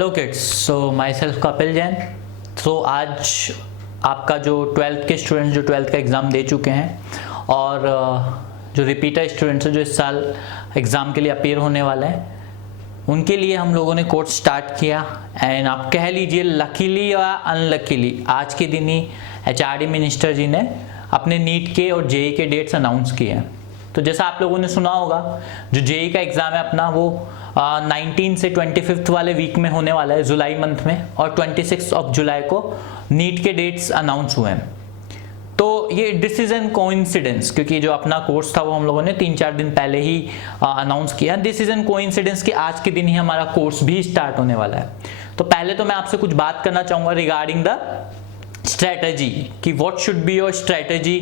Hello kids, so my self Kapil Jain. तो आज आपका जो 12th के स्टूडेंट्स जो 12th का एग्ज़ाम दे चुके हैं और जो रिपीटर स्टूडेंट्स हैं जो इस साल एग्ज़ाम के लिए अपीयर होने वाले हैं, उनके लिए हम लोगों ने कोर्स स्टार्ट किया। एंड आप कह लीजिए लकीली या अनलकीली आज के दिन ही HRD मिनिस्टर जी ने अपने नीट के और JEE के डेट्स अनाउंस किए हैं। तो जैसा आप लोगों ने सुना होगा, जो JEE का एग्ज़ाम है अपना वो 19 से 25 वाले वीक में होने वाला है, जुलाई मंथ में, और 26 ऑफ जुलाई को नीट के डेट्स अनाउंस हुए हैं। तो ये डिसीजन कोइंसिडेंस, क्योंकि जो अपना कोर्स था वो हम लोगों ने 3-4 दिन पहले ही अनाउंस किया। डिसीजन कोइंसिडेंस कि आज के दिन ही हमारा कोर्स भी स्टार्ट होने वाला है। तो पहले तो मैं आपसे कुछ बात करना चाहूँगा रिगार्डिंग द strategy कि what should be your strategy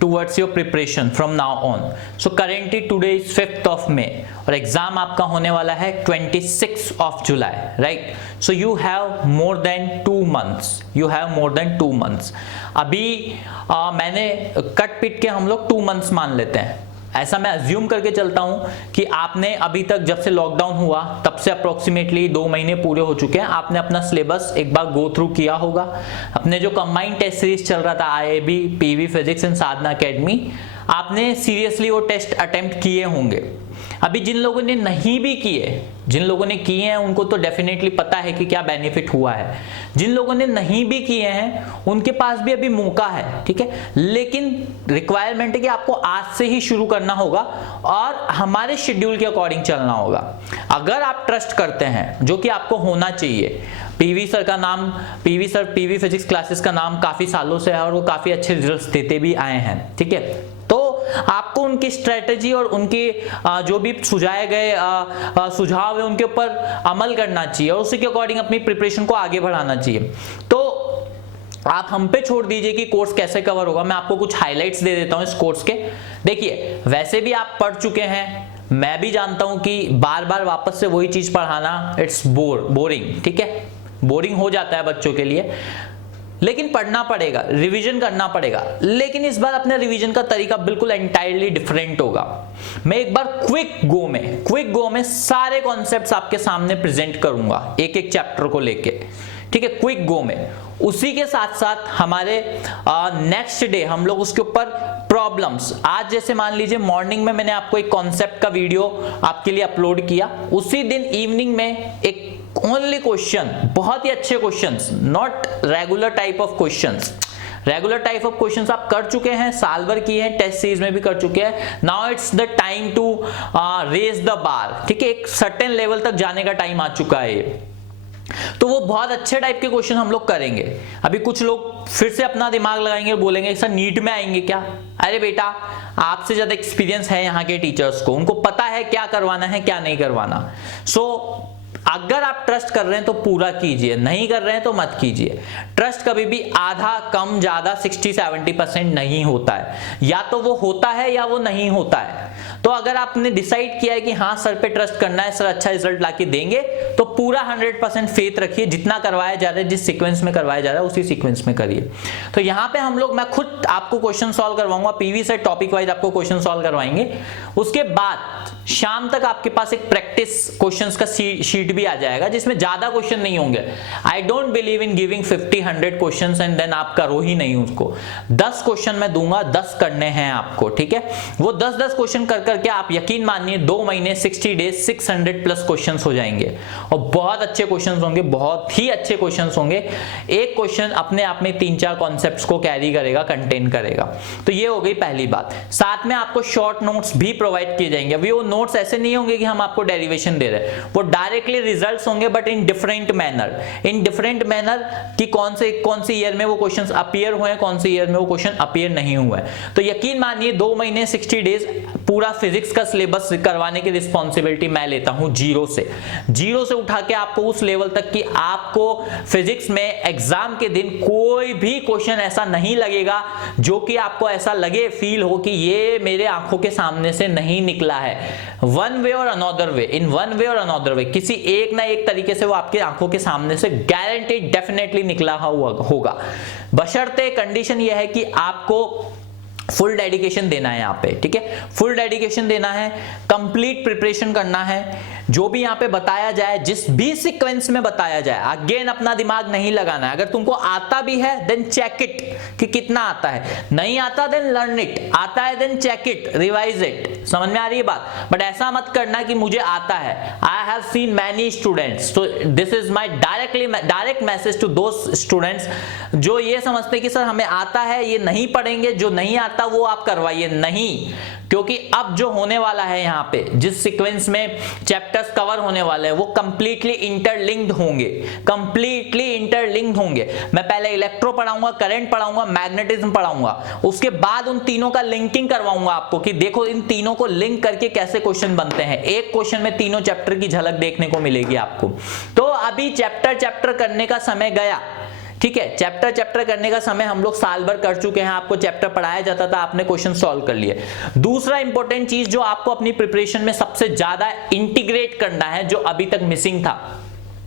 towards your preparation from now on. So currently today is 5th of May और एग्जाम आपका होने वाला है 26 of July, right? So you have more than 2 months. You have more than 2 months. अभी मैंने cut पिट के हम लोग 2 months मान लेते हैं। ऐसा मैं अज्यूम करके चलता हूं कि आपने अभी तक जब से लॉकडाउन हुआ तब से अप्रोक्सीमेटली 2 महीने पूरे हो चुके हैं। आपने अपना सिलेबस एक बार गो थ्रू किया होगा। अपने जो कंबाइंड टेस्ट सीरीज चल रहा था IIB, PV physics and Sadhana academy, आपने सीरियसली वो टेस्ट अटेम्प्ट किए होंगे। अभी जिन लोगों ने नहीं भी किए, जिन लोगों ने किए हैं उनको तो डेफिनेटली पता है कि क्या बेनिफिट हुआ है। जिन लोगों ने नहीं भी किए हैं उनके पास भी अभी मौका है, ठीक है। लेकिन रिक्वायरमेंट है कि आपको आज से ही शुरू करना होगा और हमारे शेड्यूल के अकॉर्डिंग चलना होगा। अगर आप ट्रस्ट करते हैं, जो कि आपको होना चाहिए, PV सर का नाम, PV फिजिक्स क्लासेस का नाम काफी सालों से है और वो काफी अच्छे रिजल्ट्स देते भी आए हैं, ठीक है। तो आपको उनकी स्ट्रेटजी और उनके जो भी सुझाए गए सुझाव है उनके ऊपर अमल करना चाहिए और उसी के अकॉर्डिंग अपनी प्रिपरेशन को आगे बढ़ाना चाहिए। तो आप हम पे छोड़ दीजिए कि कोर्स कैसे कवर होगा। मैं आपको कुछ हाइलाइट्स दे देता हूं इस कोर्स के। देखिए, वैसे भी आप पढ़ चुके हैं, मैं भी जानता हूं कि बार बार वापस से वही चीज पढ़ाना इट्स बोरिंग, ठीक है। बोरिंग हो जाता है बच्चों के लिए, लेकिन पढ़ना पड़ेगा, रिवीजन करना पड़ेगा। लेकिन इस बार अपने रिवीजन का तरीका बिल्कुल एंटायरली डिफरेंट होगा। मैं एक बार क्विक गो में सारे कॉन्सेप्ट्स आपके सामने प्रेजेंट करूंगा, एक एक चैप्टर को लेके, ठीक है, क्विक गो में। उसी के साथ साथ हमारे नेक्स्ट डे हम लोग उसके ऊपर प्रॉब्लम्स, आज जैसे मान लीजिए मॉर्निंग में मैंने आपको एक कॉन्सेप्ट का वीडियो आपके लिए अपलोड किया, उसी दिन इवनिंग में एक ओनली क्वेश्चन, बहुत ही अच्छे questions, not regular type of questions. Regular type of questions आप कर चुके हैं, साल भर किए हैं, टेस्ट सीरीज में भी कर चुके हैं। Now it's the time to raise the bar, ठीक है। एक सर्टेन लेवल तक जाने का टाइम आ चुका है ये। तो वो बहुत अच्छे टाइप के क्वेश्चन हम लोग करेंगे। अभी कुछ लोग फिर से अपना दिमाग लगाएंगे और बोलेंगे सर नीट में आएंगे क्या? अरे बेटा, आपसे ज्यादा एक्सपीरियंस है यहाँ के टीचर्स को, उनको पता है क्या करवाना है क्या नहीं करवाना। सो अगर आप ट्रस्ट कर रहे हैं तो पूरा कीजिए, नहीं कर रहे हैं तो मत कीजिए। ट्रस्ट कभी भी आधा कम ज्यादा 60-70% नहीं होता है, या तो वो होता है या वो नहीं होता है। तो अगर आपने डिसाइड किया है कि हाँ सर पे ट्रस्ट करना है, सर अच्छा रिजल्ट लाके देंगे, तो पूरा 100% फेथ रखिए। जितना करवाया जा रहा है, जिस सीक्वेंस में करवाया जा रहा है, उसी सीक्वेंस में करिए। तो यहाँ पे हम लोग, मैं खुद आपको क्वेश्चन सॉल्व करवाऊंगा, PV से टॉपिक वाइज आपको क्वेश्चन सॉल्व करवाएंगे। उसके बाद शाम तक आपके पास एक प्रैक्टिस क्वेश्चंस का शीट भी आ जाएगा जिसमें ज्यादा क्वेश्चन नहीं होंगे। I don't believe in giving 50-100 questions and then आप करो ही नहीं उसको। 10 क्वेश्चन मैं दूंगा, 10 करने हैं आपको, ठीक है। वो 10-10 क्वेश्चन कर करके आप यकीन मानिए 2 महीने 60 डेज 600+ क्वेश्चंस हो जाएंगे और बहुत अच्छे क्वेश्चंस होंगे, बहुत ही अच्छे क्वेश्चंस होंगे। एक क्वेश्चन अपने आप में 3-4 कॉन्सेप्ट्स को कैरी करेगा, कंटेन करेगा। तो ये हो गई पहली बात। साथ में आपको शॉर्ट नोट्स भी प्रोवाइड किए जाएंगे। अभी वो नोट्स ऐसे नहीं होंगे कि हम आपको डेरिवेशन दे रहे हैं, वो डायरेक्टली रिजल्ट्स होंगे, बट इन डिफरेंट मैनर कि कौन सी ईयर में वो क्वेश्चंस अपीयर हुए हैं, कौन से ईयर में वो क्वेश्चन अपीयर नहीं हुए। तो यकीन मानिए 2 महीने 60 डेज पूरा फिजिक्स का सिलेबस करवाने की रिस्पॉन्सिबिलिटी मैं लेता हूं, जीरो से उठा के आपको उस लेवल तक कि आपको फिजिक्स में एग्जाम के दिन कोई भी क्वेश्चन ऐसा नहीं लगेगा जो कि आपको ऐसा लगे, फील हो कि ये मेरे आंखों के सामने से नहीं निकला है। वन वे और अनदर वे किसी एक ना एक तरीके से वो आपके आंखों के सामने से गारंटीड डेफिनेटली निकला होगा। बशर्ते कंडीशन यह है कि आपको फुल डेडिकेशन देना है यहाँ पे, ठीक है। फुल डेडिकेशन देना है, कंप्लीट प्रिपरेशन करना है। जो भी यहाँ पे बताया जाए, जिस भी सीक्वेंस में बताया जाए, अगेन अपना दिमाग नहीं लगाना है। अगर तुमको आता भी है देन चेक इट कि कितना आता है, नहीं आता देन लर्न इट, आता है then check it, revise it. समझ में आ रही है बात? बट ऐसा मत करना कि मुझे आता है। I have seen many students, तो this is my direct message to those students जो ये समझते कि सर हमें आता है, ये नहीं पढ़ेंगे, जो नहीं आता वो आप करवाइए नहीं। क्योंकि अब जो होने वाला है यहाँ पे, जिस सीक्वेंस में चैप्टर्स कवर होने वाले हैं वो कंप्लीटली इंटरलिंक्ड होंगे, कंप्लीटली इंटरलिंक्ड होंगे। मैं पहले इलेक्ट्रो पढ़ाऊंगा, करंट पढ़ाऊंगा, मैग्नेटिज्म पढ़ाऊंगा, उसके बाद उन तीनों का लिंकिंग करवाऊंगा आपको कि देखो इन तीनों को लिंक करके कैसे क्वेश्चन बनते हैं। एक क्वेश्चन में तीनों चैप्टर की झलक देखने को मिलेगी आपको। तो अभी चैप्टर करने का समय गया, ठीक है। चैप्टर करने का समय हम लोग साल भर कर चुके हैं। आपको चैप्टर पढ़ाया जाता था, आपने क्वेश्चन सॉल्व कर लिए। दूसरा इंपॉर्टेंट चीज जो आपको अपनी प्रिपरेशन में सबसे ज्यादा इंटीग्रेट करना है, जो अभी तक मिसिंग था,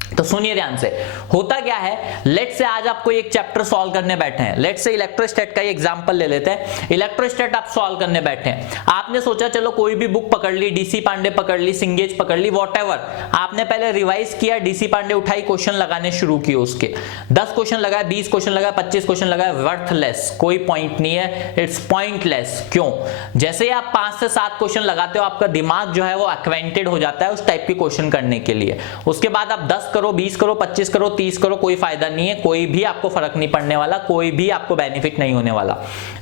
तो सुनिए ध्यान से। होता क्या है, लेट से आज आपको एक चैप्टर सॉल्व करने बैठे हैं, लेट से इलेक्ट्रोस्टैट का ही एग्जांपल ले लेते हैं। इलेक्ट्रोस्टैट आप सॉल्व करने बैठे हैं, आपने सोचा चलो कोई भी बुक पकड़ ली, डीसी पांडे पकड़ ली, सिंगेज पकड़ ली, व्हाटएवर, आपने पहले रिवाइज किया, डीसी पांडे उठाई, क्वेश्चन लगाने शुरू किए। उसके 10 क्वेश्चन लगाए, 20 क्वेश्चन लगाए, 25 क्वेश्चन लगाए, वर्थलेस, कोई पॉइंट नहीं है, इट्स पॉइंटलेस। क्यों? जैसे ही आप 5 से 7 क्वेश्चन लगाते हो, आपका दिमाग जो है वो एक्वेंटेड हो जाता है उस टाइप के क्वेश्चन करने के लिए। उसके बाद आप 10 करो, 20 करो, 25 करो, 30 करो, कोई फायदा नहीं है, कोई भी आपको फर्क नहीं पड़ने वाला, कोई भी आपको बेनिफिट नहीं होने वाला।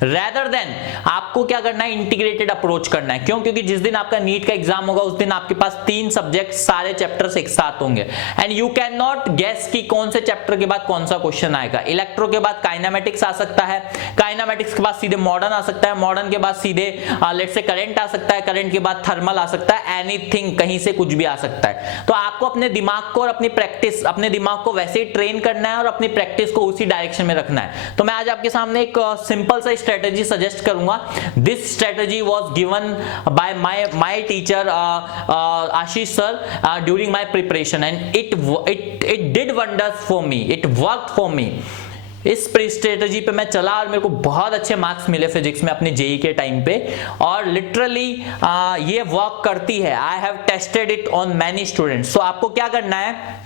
रेदर देन आपको क्या करना है, इंटीग्रेटेड अप्रोच करना है। क्यों? क्योंकि जिस दिन आपका नीट का एग्जाम होगा उस दिन आपके पास 3 सब्जेक्ट सारे चैप्टर्स एक साथ होंगे and you can not guess कि कौन से चैप्टर के बाद कौन सा क्वेश्चन आएगा। इलेक्ट्रो के बाद काइनेमेटिक्स आ सकता है, काइनेमेटिक्स के बाद सीधे मॉडर्न आ सकता है, मॉडर्न के बाद सीधे लेट्स से करंट आ सकता है, करंट के बाद थर्मल आ सकता है, एनीथिंग, कहीं से कुछ भी आ सकता है। तो आपको अपने दिमाग को और अपनी प्रैक्टिस, अपने दिमाग को वैसे ही ट्रेन करना है और अपनी प्रैक्टिस को उसी डायरेक्शन में रखना है। तो मैं आज आपके सामने एक सिंपल सा स्ट्रेटजी सजेस्ट करूंगा। This strategy was given by my teacher Ashish sir during my preparation and it did wonders for me, it worked for me. इस स्ट्रेटजी पे मैं चला और मेरे को बहुत अच्छे मार्क्स मिले फिजिक्स में अपने जेई के टाइम पे, और लिटरली ये वर्क करती है। I have tested it on many students. So आपको क्या करना है,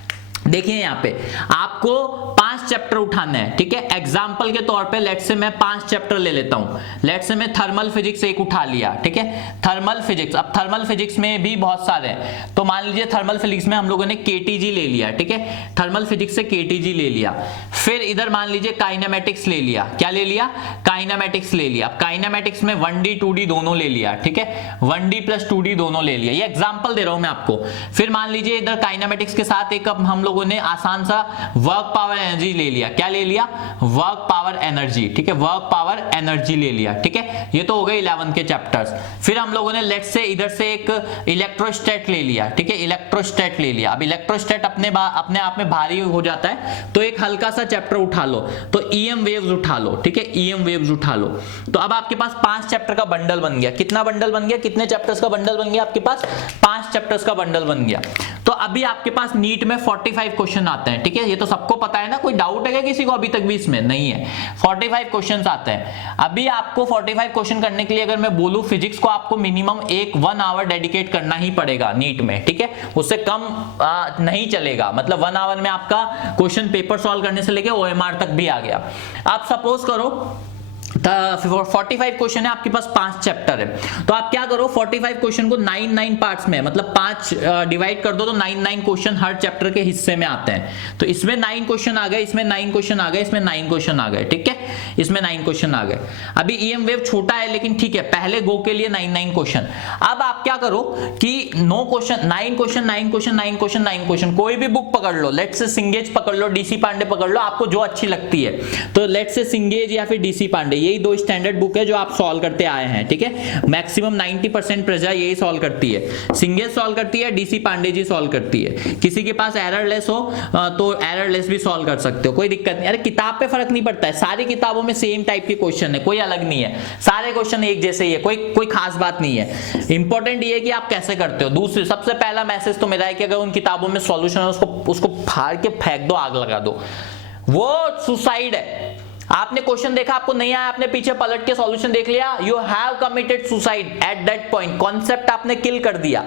देखिए यहाँ पे आपको 5 चैप्टर उठाने हैं, ठीक है। एग्जाम्पल के तौर पे लेट से मैं 5 चैप्टर ले लेता हूँ। लेट से मैं थर्मल फिजिक्स एक उठा लिया, ठीक है, थर्मल फिजिक्स। अब थर्मल फिजिक्स में भी बहुत सारे हैं, तो मान लीजिए थर्मल फिजिक्स में हम लोगों ने केटीजी ले लिया, ठीक है, थर्मल फिजिक्स से केटीजी ले लिया। फिर इधर मान लीजिए काइनेमेटिक्स ले लिया, क्या ले लिया, काइनेमेटिक्स ले लिया। काइनेमेटिक्स में 1D 2D दोनों ले लिया, ठीक है, 1D + 2D दोनों ले लिया। ये एग्जाम्पल दे रहा हूं मैं आपको। फिर मान लीजिए इधर काइनेमेटिक्स के साथ एक अब हम लोगों ने आसान सा वर्क पावर एनर्जी ले लिया, क्या ले लिया, वर्क पावर एनर्जी, ठीक है, वर्क पावर एनर्जी ले लिया, ठीक है। ये तो हो गए 11 के चैप्टर्स। फिर हम लोगों ने लेट से इधर से एक इलेक्ट्रोस्टैट ले लिया, ठीक है, इलेक्ट्रोस्टैट ले लिया। अब इलेक्ट्रोस्टैट अपने आप में भारी हो जाता है, तो एक हल्का सा चैप्टर उठा लो, तो ईएम वेव्स उठा लो, ठीक है, ईएम वेव्स उठा लो। तो अब आपके पास 5 चैप्टर का बंडल बन गया। कितना बंडल बन गया, कितने चैप्टर्स का बंडल बन गया आपके पास, 5 चैप्टर्स का बंडल बन गया। तो अभी आपके पास नीट में 45 क्वेश्चन आते हैं, ठीक है, ये तो सबको पता है ना, कोई डाउट है क्या किसी को अभी तक भी इसमें? नहीं है। 45 क्वेश्चंस आते हैं। अभी आपको 45 क्वेश्चन करने के लिए अगर मैं बोलूं, फिजिक्स को आपको मिनिमम 1 आवर डेडिकेट करना ही पड़ेगा नीट में, ठीक है, उससे कम नहीं चलेगा। मतलब 1 आवर में आपका क्वेश्चन पेपर सॉल्व करने से लेके OMR तक भी आ गया। आप सपोज करो 45 क्वेश्चन है, आपके पास 5 चैप्टर है, तो आप क्या करो, 45 क्वेश्चन को 9 पार्ट्स में, मतलब 5 डिवाइड कर दो, तो 9 क्वेश्चन हर चैप्टर के हिस्से में आते हैं। तो इसमें 9 क्वेश्चन आ गए, इसमें 9 क्वेश्चन आ गए, इसमें 9 क्वेश्चन आ गए, ठीक है, इसमें 9 क्वेश्चन आ गए। अभी ईएम वेव छोटा है लेकिन ठीक है, पहले गो के लिए 9 क्वेश्चन। अब आप क्या करो कि 9 क्वेश्चन, कोई भी बुक पकड़ लो, लेट से सिंगेज पकड़ लो, डीसी पांडे पकड़ लो, आपको जो अच्छी लगती है। तो लेट से सिंगेज या फिर डीसी पांडे, यही 2 स्टैंडर्ड बुक है जो आप सॉल्व करते आए हैं, ठीक है, मैक्सिमम 90% प्रजा यही सॉल्व करती है। सिंगेज सॉल्व करती है, डीसी पांडे जी सॉल्व करती है। किसी के पास एररलेस हो तो एररलेस भी सॉल्व कर सकते हो, कोई दिक्कत नहीं। अरे किताब पे फर्क नहीं पड़ता है, सारी किताबों में सेम टाइप के क्वेश्चन है, कोई अलग नहीं है, सारे क्वेश्चन एक जैसे ही है, कोई खास बात नहीं है। इंपॉर्टेंट ये है कि आप कैसे करते हो। दूसरी सबसे पहला मैसेज तो मेरा है कि अगर उन किताबों में सॉल्यूशन है उसको फाड़ के फेंक दो, आग लगा दो, वो सुसाइड है। आपने क्वेश्चन देखा, आपको नहीं आया, आपने पीछे पलट के सॉल्यूशन देख लिया, you have committed suicide at that point, concept आपने किल कर दिया,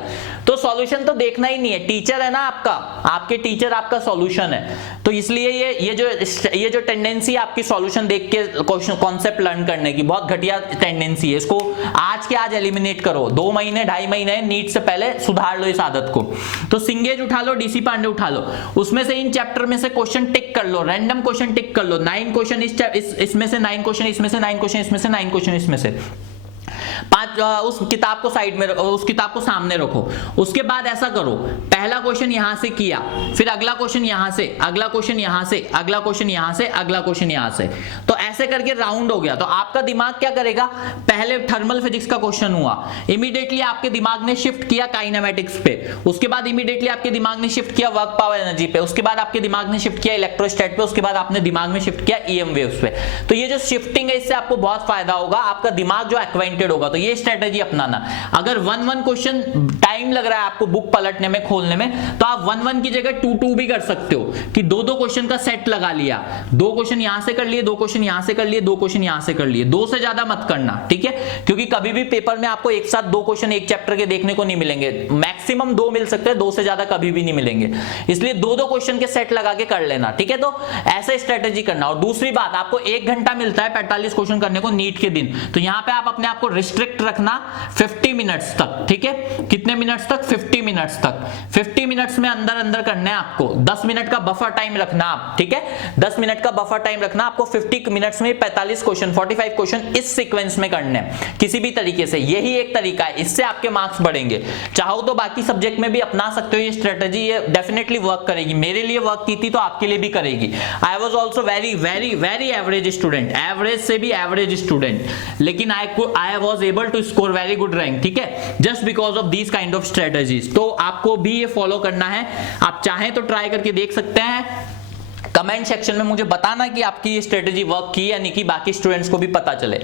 तो सॉल्यूशन तो देखना ही नहीं है। टीचर है ना आपका, आपके टीचर आपका सॉल्यूशन है, तो इसलिए ये जो टेंडेंसी आपकी सॉल्यूशन देख के क्वेश्चन कॉन्सेप्ट लर्न करने की बहुत घटिया टेंडेंसी है, इसको आज के आज एलिमिनेट करो। 2 महीने 2.5 महीने नीट से पहले सुधार लो इस आदत को। तो सिंगेज उठा लो, डीसी पांडे उठा लो, उसमें से इन चैप्टर में से क्वेश्चन टिक कर लो, रैंडम क्वेश्चन टिक कर लो, 9 क्वेश्चन इसमें से 9 क्वेश्चन, इसमें से 9 क्वेश्चन, इसमें से 9 क्वेश्चन, इसमें से 5, उस किताब को साइड में, उस किताब को सामने रखो। उसके बाद ऐसा करो, पहला क्वेश्चन यहां से किया, फिर अगला क्वेश्चन यहां से, अगला क्वेश्चन यहां से, अगला क्वेश्चन यहां से, अगला क्वेश्चन यहां से, तो ऐसे करके राउंड हो गया। तो आपका दिमाग क्या करेगा, पहले थर्मल फिजिक्स का क्वेश्चन हुआ, इमीडिएटली आपके दिमाग ने शिफ्ट किया काइनेमेटिक्स पे, उसके बाद इमीडिएटली आपके दिमाग ने शिफ्ट किया वर्क पावर एनर्जी पे, उसके बाद आपके दिमाग ने शिफ्ट किया इलेक्ट्रोस्टैट पे, उसके बाद आपने दिमाग में शिफ्ट किया ईएम वेव्स पे। तो ये जो शिफ्टिंग है, इससे आपको बहुत फायदा होगा, आपका दिमाग जो एक्वाइंटेड होगा। तो ये स्ट्रेटेजी अपनाना। अगर 1-1 क्वेश्चन टाइम लग रहा है आपको बुक पलटने में, खोलने में, तो आप 1-1 की जगह 2-2 भी कर सकते हो कि 2-2 क्वेश्चन का सेट लगा लिया, 2 क्वेश्चन यहां से कर लिए, 2 क्वेश्चन यहां से कर लिए, 2 क्वेश्चन यहां से कर लिए, 2 से ज्यादा मत करना, ठीक है? क्योंकि कभी भी पेपर में आपको एक साथ 2 क्वेश्चन एक चैप्टर के देखने को नहीं मिलेंगे, मैक्सिमम 2 मिल सकते हैं, 2 से ज्यादा कभी भी नहीं मिलेंगे, इसलिए 2-2 क्वेश्चन के सेट लगा के कर लेना, ठीक है? तो ऐसे स्ट्रेटेजी करना। और दूसरी बात, आपको 1 घंटा मिलता है 45 क्वेश्चन करने को नीट के दिन, तो यहां पे आप अपने आप को रिस्ट्रिक्ट रखना 50 मिनट्स तक, ठीक है? कितने मिनट्स तक? 50 मिनट्स तक। 50 मिनट्स में अंदर अंदर करना है आपको, 10 मिनट का बफर टाइम रखना आप, ठीक है? 10 मिनट का बफर टाइम रखना आपको। 50 मिनट्स में 45 क्वेश्चन, 45 क्वेश्चन इस सीक्वेंस में करने हैं किसी भी तरीके से, यही एक तरीका है, इससे आपके मार्क्स बढ़ेंगे। चाहो तो बाकी सब्जेक्ट में भी अपना सकते हो ये स्ट्रेटेजी, ये डेफिनेटली वर्क करेगी, मेरे लिए वर्क की थी तो आपके लिए भी करेगी। I was also very very very average student, average से भी एवरेज स्टूडेंट, लेकिन I was able to score very good rank, ठीक है? Just because of these kind of strategies. तो आपको भी ये फॉलो करना है, आप चाहें तो ट्राई करके देख सकते हैं। कमेंट सेक्शन में मुझे बताना कि आपकी ये स्ट्रेटेजी वर्क की या नहीं की, बाकी स्टूडेंट्स को भी पता चले।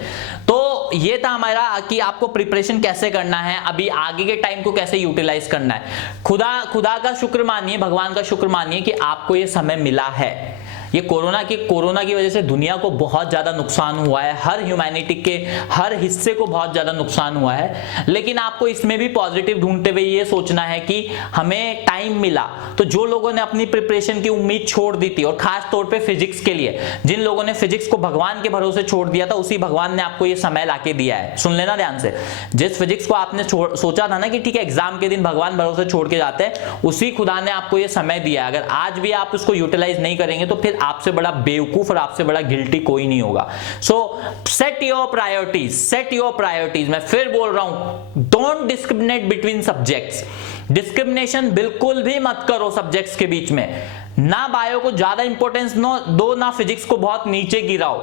तो ये था हमारा कि आपको प्रिपरेशन कैसे करना है, अभी आगे के टाइम को कैसे यूटिलाइज करना है। खुदा का शुक्र मानिए, भगवान का शुक्र मानिए कि आपको ये समय मिला है। ये कोरोना की वजह से दुनिया को बहुत ज्यादा नुकसान हुआ है, हर ह्यूमैनिटी के हर हिस्से को बहुत ज्यादा नुकसान हुआ है, लेकिन आपको इसमें भी पॉजिटिव ढूंढते हुए ये सोचना है कि हमें टाइम मिला। तो जो लोगों ने अपनी प्रिपरेशन की उम्मीद छोड़ दी थी, और खास तौर पे फिजिक्स के लिए, जिन लोगों ने फिजिक्स को भगवान के भरोसे छोड़ दिया था, उसी भगवान ने आपको ये समय लाके दिया है। सुन लेना ध्यान से, जिस फिजिक्स को आपने सोचा था ना कि ठीक है एग्जाम के दिन भगवान भरोसे छोड़ के जाते हैं, उसी खुदा ने आपको ये समय दिया है। अगर आज भी आप उसको यूटिलाइज नहीं करेंगे तो फिर आपसे बड़ा बेवकूफ और आपसे बड़ा गिल्टी कोई नहीं होगा। सो set your priorities, set your priorities. मैं फिर बोल रहा हूं, don't discriminate between subjects. Discrimination बिल्कुल भी मत करो सब्जेक्ट्स के बीच में, ना बायो को ज्यादा इंपॉर्टेंस दो, ना फिजिक्स को बहुत नीचे गिराओ।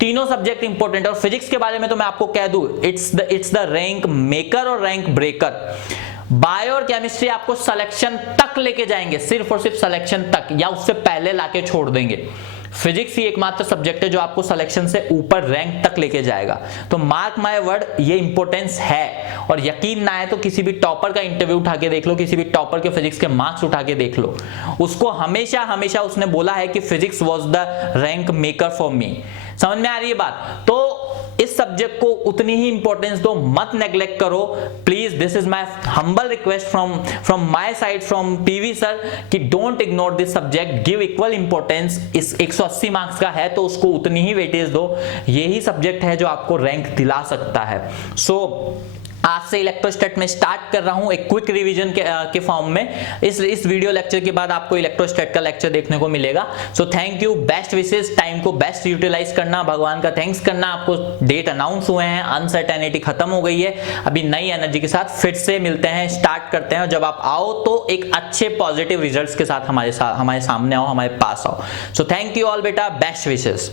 तीनों सब्जेक्ट इंपॉर्टेंट। और फिजिक्स के बारे में तो मैं आपको कह दूं, इट्स द रैंक मेकर और रैंक ब्रेकर। बायो और केमिस्ट्री आपको सिलेक्शन तक लेके जाएंगे, सिर्फ और सिर्फ सिलेक्शन तक, या उससे पहले लाके छोड़ देंगे। फिजिक्स ही एकमात्र सब्जेक्ट है जो आपको सिलेक्शन से ऊपर रैंक तक लेके जाएगा। तो मार्क माय वर्ड, ये इंपॉर्टेंस है। और यकीन ना आए तो किसी भी टॉपर का इंटरव्यू उठा के देख लो, किसी भी टॉपर के फिजिक्स के मार्क्स उठा के देख लो, उसको हमेशा हमेशा उसने बोला है कि physics was the rank maker for me. समझ में आ रही है बात? तो इस सब्जेक्ट को उतनी ही इंपॉर्टेंस दो, मत नेग्लेक्ट करो please. This is my humble request from my side, from PV sir, कि don't ignore this subject, give equal importance. इस 180 मार्क्स का है तो उसको उतनी ही वेटेज दो। यही सब्जेक्ट है जो आपको रैंक दिला सकता है। सो आज से इलेक्ट्रोस्टैट में स्टार्ट कर रहा हूं एक क्विक रिवीजन के फॉर्म में। इस वीडियो लेक्चर के बाद आपको इलेक्ट्रोस्टैट का लेक्चर देखने को मिलेगा। So thank you, best wishes, time को बेस्ट यूटिलाइज करना, भगवान का थैंक्स करना। आपको डेट अनाउंस हुए हैं, अनसर्टेनिटी खत्म हो गई है, अभी नई एनर्जी के साथ फिर से मिलते हैं, स्टार्ट करते हैं। और जब आप आओ तो एक अच्छे पॉजिटिव रिजल्ट्स के साथ हमारे सामने आओ, हमारे पास आओ। सो थैंक यू ऑल बेटा, बेस्ट विशेष।